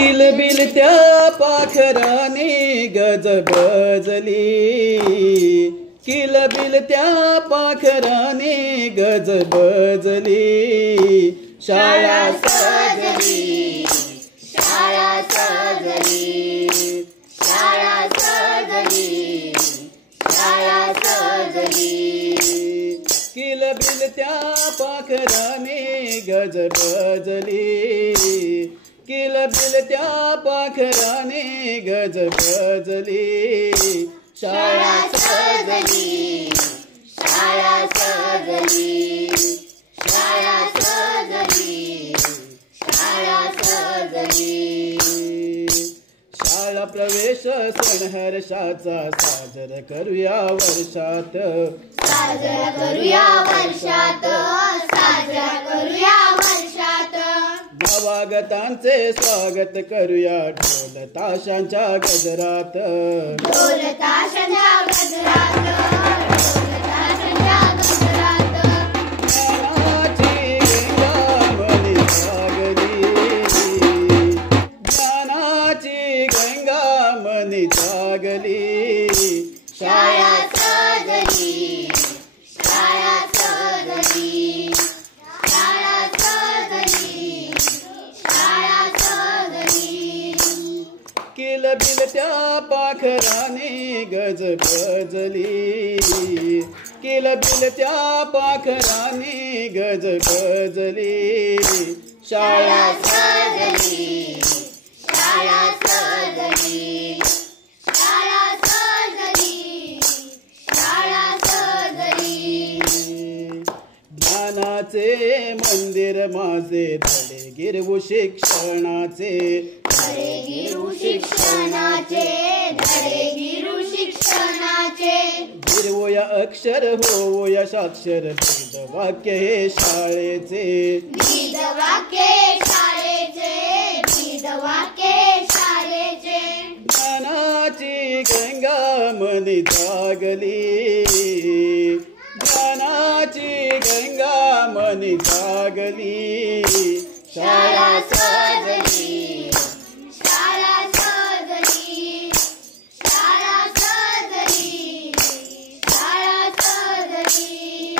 किलबिलत्या पाखराने गजबजली, किलबिलत्या पाखराने गजबजली। शाळा सजली, शाळा सजली, शाळा सजली, शाळा सजली। किलबिलत्या पाखराने गजबजली, किलबिलत्या पाखराने गजबजली। शाळा सजली, शाळा सजली, शाळा सजली, शाळा सजली। शाळा प्रवेश सण हर्षाचा साजरा करूया वर्षात, साजरा करूया वर्षात, साजरा करूया वर्षात। नवागतांचे स्वागत करूया ढोल ताशांच्या गजरात, ढोल ताशांच्या गजरात, ढोल ताशांच्या गजरात। ज्ञानाची गंगा मनी जागली, शाळा सजली, शाळा सजली, शाळा सजली, शाळा सजली। किलबिलत्या पाखराने गजबजली, किलबिलत्या पाखराने गजबजली। शाळा सजली, शाळा सजली, शाळा सजली, शाळा सजली। ज्ञानाचे मंदिर माझे धडे गिरवू शिक्षणाचे, धडे गिरू शिक्षणाचे, धडे गिरू शिक्षणाचे। गिरवूया अक्षर होऊया साक्षर, वेद वाक्य हे शाळेचे, वेद वाक्य शाळेचे, वेद वाक्य शाळेचे। ज्ञानाची गंगा मनी जागली, ज्ञानाची गंगा मनी जागली। शाळा सजली, शाळा सजली, शाळा सजली, शाळा सजली।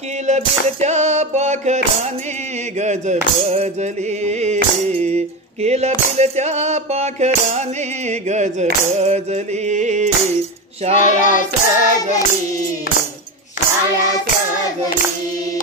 किलबिलत्या पाखराने गजबजली, किलबिलत्या पाखराने गजबजली। शाळा सजली, शाळा सजली,